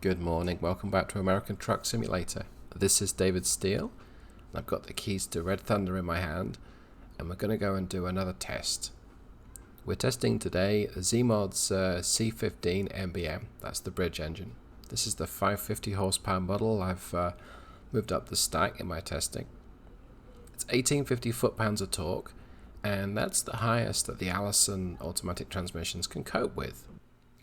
Good morning, welcome back to American Truck Simulator. This is David Steele. I've got the keys to Red Thunder in my hand, and we're going to go and do another test. We're testing today the Zeemods C-15MBN, that's the bridge engine. This is the 550 horsepower model. I've moved up the stack in my testing. It's 1850 foot-pounds of torque, and that's the highest that the Allison automatic transmissions can cope with.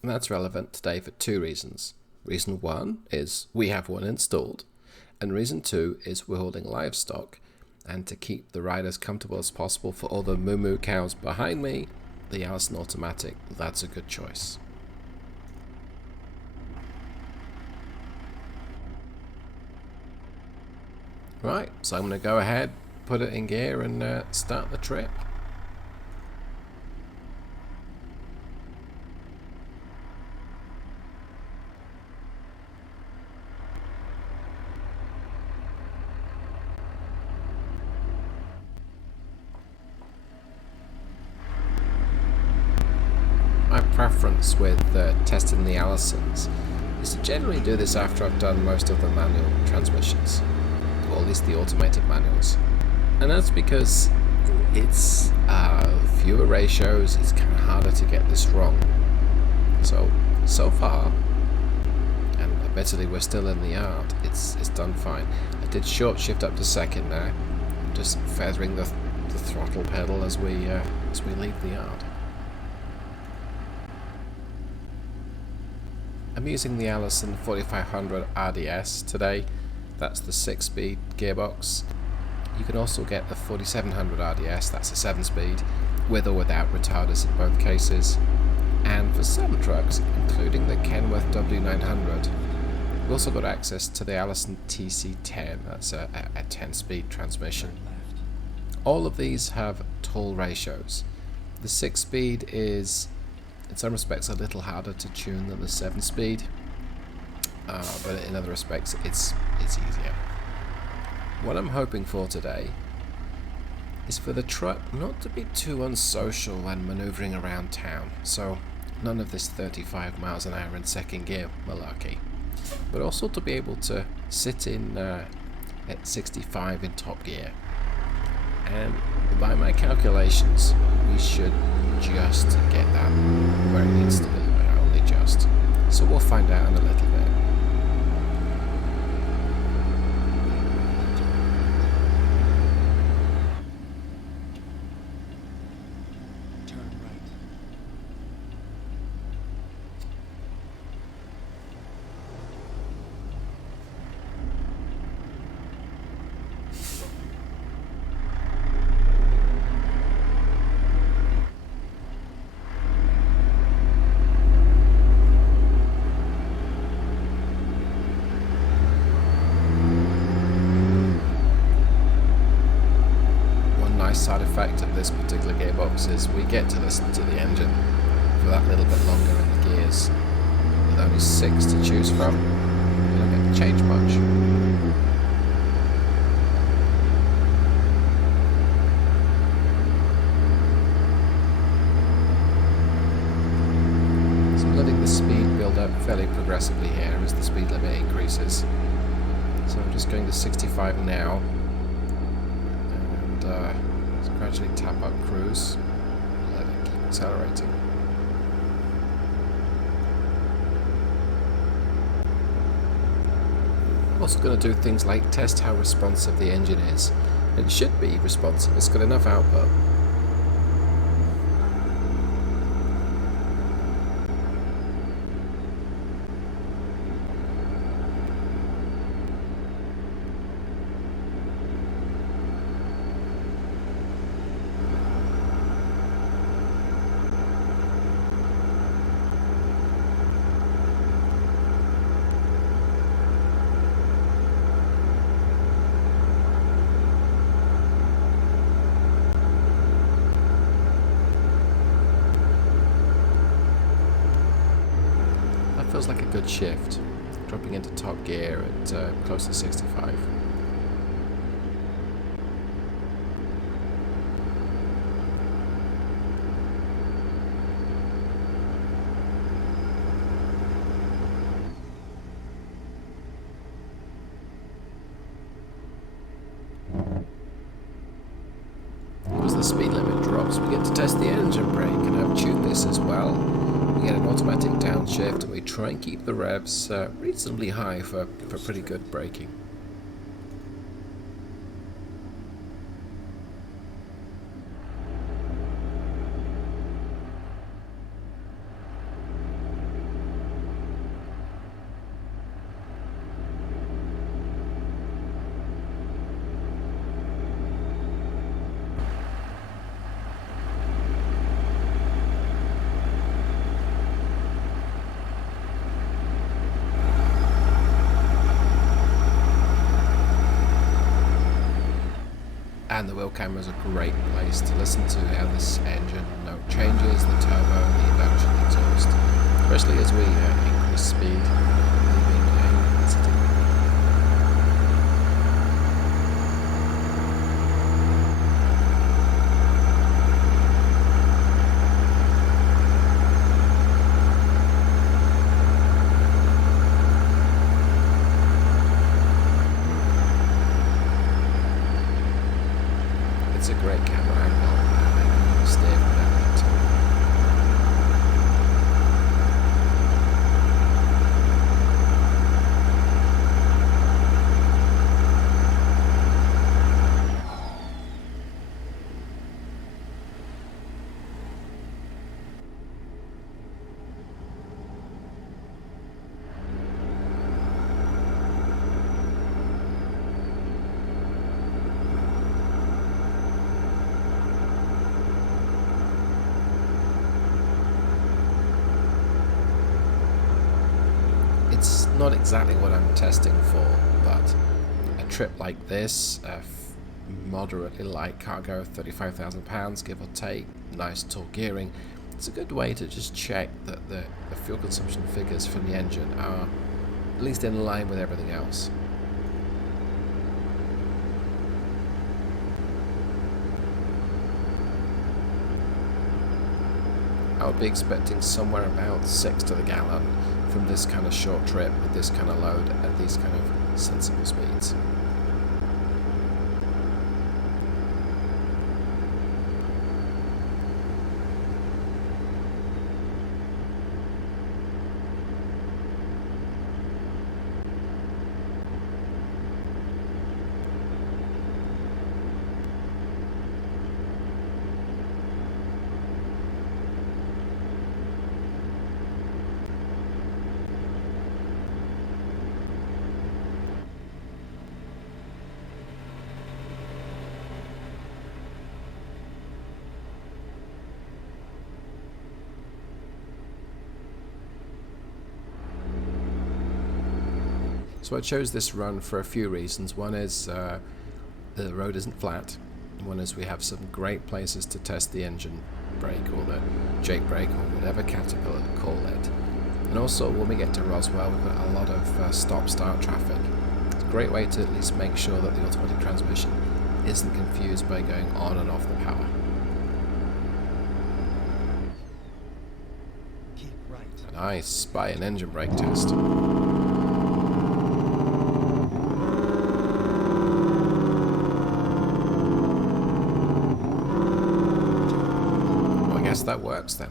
And that's relevant today for two reasons. Reason one is we have one installed, and reason two is we're holding livestock, and to keep the ride as comfortable as possible for all the moo-moo cows behind me, the Allison automatic, that's a good choice. Right, so I'm going to go ahead, put it in gear and start the trip. My preference with testing the Allisons is to generally do this after I've done most of the manual transmissions, or at least the automated manuals, and that's because it's fewer ratios, it's kind of harder to get this wrong. So far, and admittedly we're still in the yard, it's done fine. I did short shift up to second there, just feathering the throttle pedal as we leave the yard. I'm using the Allison 4500 RDS today. That's the 6-speed gearbox. You can also get the 4700 RDS, that's a 7-speed, with or without retarders in both cases. And for some trucks, including the Kenworth W900, we've also got access to the Allison TC10, that's a 10-speed transmission. All of these have tall ratios. The 6-speed is, in some respects, a little harder to tune than the 7-speed, but in other respects it's easier. What I'm hoping for today is for the truck not to be too unsocial when maneuvering around town, so none of this 35 miles an hour in second gear malarkey, but also to be able to sit in at 65 in top gear. And by my calculations, we should just get that where it needs to be, but only just. So we'll find out in a little bit. Side effect of this particular gearbox is we get to listen to the engine for that little bit longer in the gears. With only 6 to choose from, you don't get to change much. So I'm letting the speed build up fairly progressively here as the speed limit increases. So I'm just going to 65 now, and gradually tap up cruise, let it keep accelerating. I'm also going to do things like test how responsive the engine is. It should be responsive, it's got enough output. Feels like a good shift, dropping into top gear at close to 65. speed limit drops, we get to test the engine brake, and I've tuned this as well. We get an automatic downshift, and we try and keep the revs reasonably high for pretty good braking. And the wheel camera is a great place to listen to how this engine note changes, the turbo, and the induction exhaust, especially as we increase speed, leaving a city. It's a great camera angle, and I can steer from that too. It's not exactly what I'm testing for, but a trip like this, moderately light cargo, 35,000 pounds give or take, nice tall gearing, it's a good way to just check that the fuel consumption figures from the engine are at least in line with everything else. I would be expecting somewhere about 6 to the gallon from this kind of short trip with this kind of load at these kind of sensible speeds. So I chose this run for a few reasons. One is the road isn't flat. One is we have some great places to test the engine brake or the Jake brake or whatever Caterpillar call it. And also when we get to Roswell, we've got a lot of stop-start traffic. It's a great way to at least make sure that the automatic transmission isn't confused by going on and off the power. Keep right. Nice, spy an engine brake test. That works then.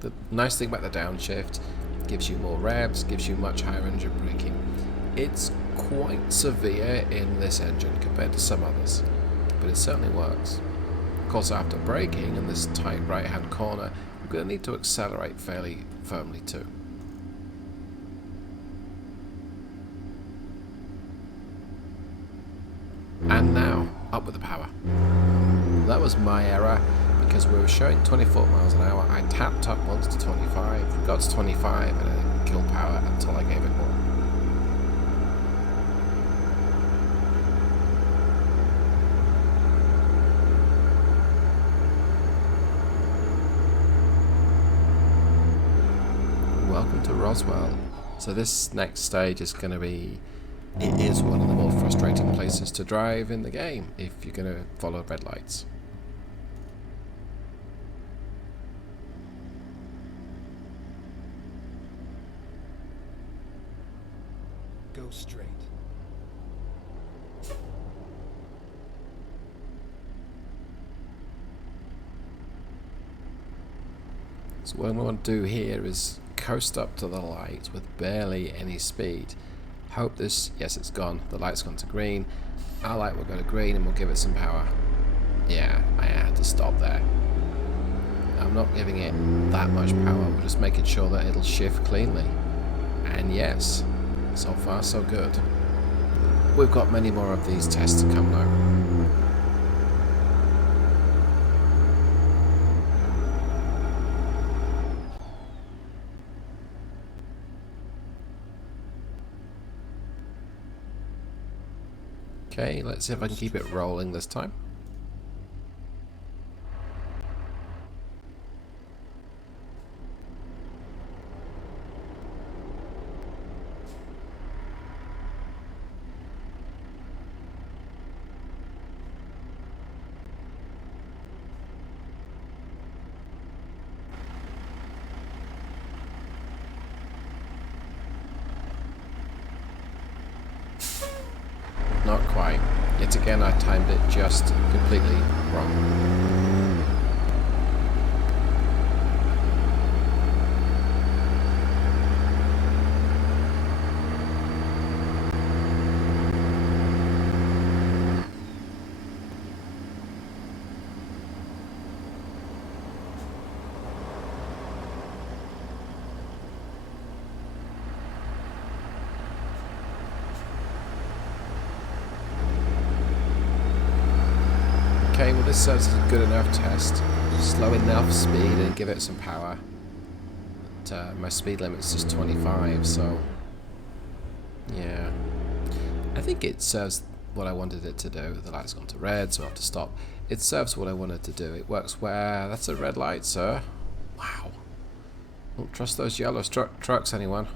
The nice thing about the downshift, gives you more revs, gives you much higher engine braking. It's quite severe in this engine compared to some others, but it certainly works. Of course, after braking in this tight right hand corner, we're going to need to accelerate fairly firmly too. And now, up with the power. That was my error. Because we were showing 24 miles an hour, I tapped up once to 25, got to 25 and I killed power until I gave it more. Welcome to Roswell. So this next stage is going to be, it is one of the more frustrating places to drive in the game if you're going to follow red lights. Go straight. So what I want to do here is coast up to the light with barely any speed. Hope this, yes, it's gone. The light's gone to green. Our light will go to green and we'll give it some power. Yeah, I had to stop there. I'm not giving it that much power, we're just making sure that it'll shift cleanly. And yes, so far so good. We've got many more of these tests to come now. Okay, let's see if I can keep it rolling this time. Not quite. Yet again, I timed it just completely wrong. Okay, well this serves as a good enough test. Slow enough speed and give it some power. But, my speed limit's just 25, so yeah. I think it serves what I wanted it to do. The light's gone to red, so I have to stop. It serves what I wanted to do. It works where... That's a red light, sir. Wow. Don't trust those yellow trucks, anyone.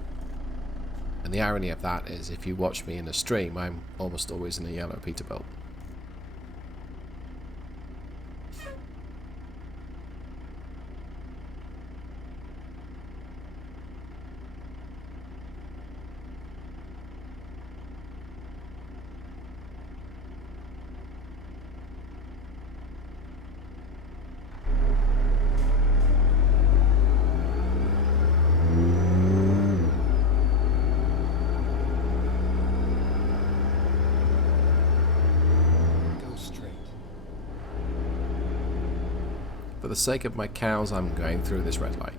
And the irony of that is, if you watch me in a stream, I'm almost always in a yellow Peterbilt. For the sake of my cows, I'm going through this red light.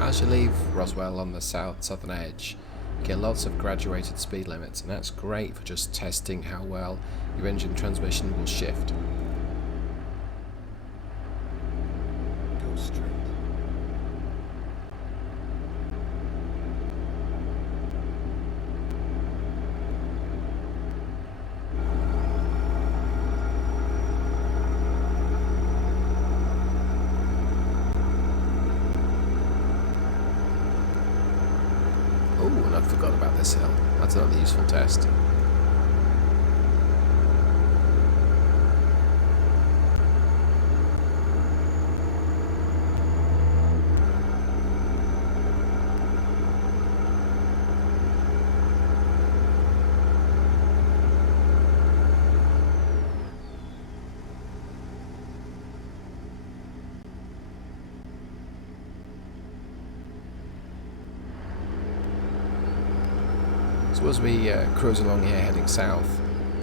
As you leave Roswell on the southern edge, you get lots of graduated speed limits, and that's great for just testing how well your engine transmission will shift. Go straight. Oh, and I forgot about this hill. That's another useful test. So as we cruise along here heading south,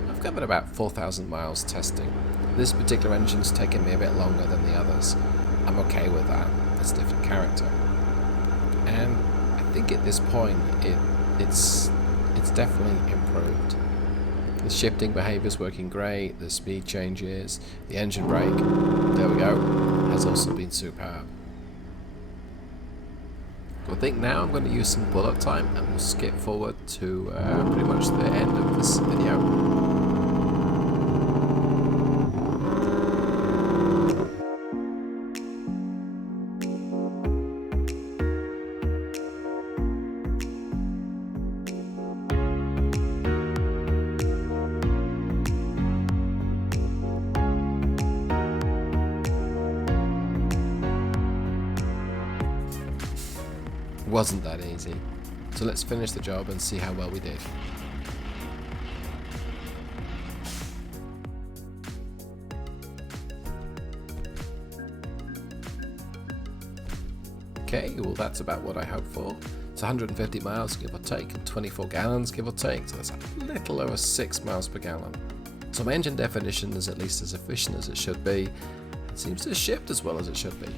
I've covered about 4,000 miles testing. This particular engine's taken me a bit longer than the others. I'm okay with that. It's a different character. And I think at this point it's definitely improved. The shifting behaviour's working great, the speed changes, the engine brake, there we go, has also been superb. I think now I'm going to use some bullet time and we'll skip forward to pretty much the end of this video. wasn't that easy. So let's finish the job and see how well we did. Okay, well that's about what I hoped for. It's 150 miles give or take and 24 gallons give or take, so that's a little over 6 miles per gallon. So my engine definition is at least as efficient as it should be. It seems to have shipped as well as it should be.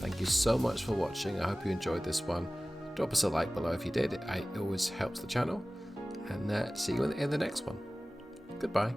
Thank you so much for watching. I hope you enjoyed this one. Drop us a like below if you did. It always helps the channel. And see you in the next one. Goodbye.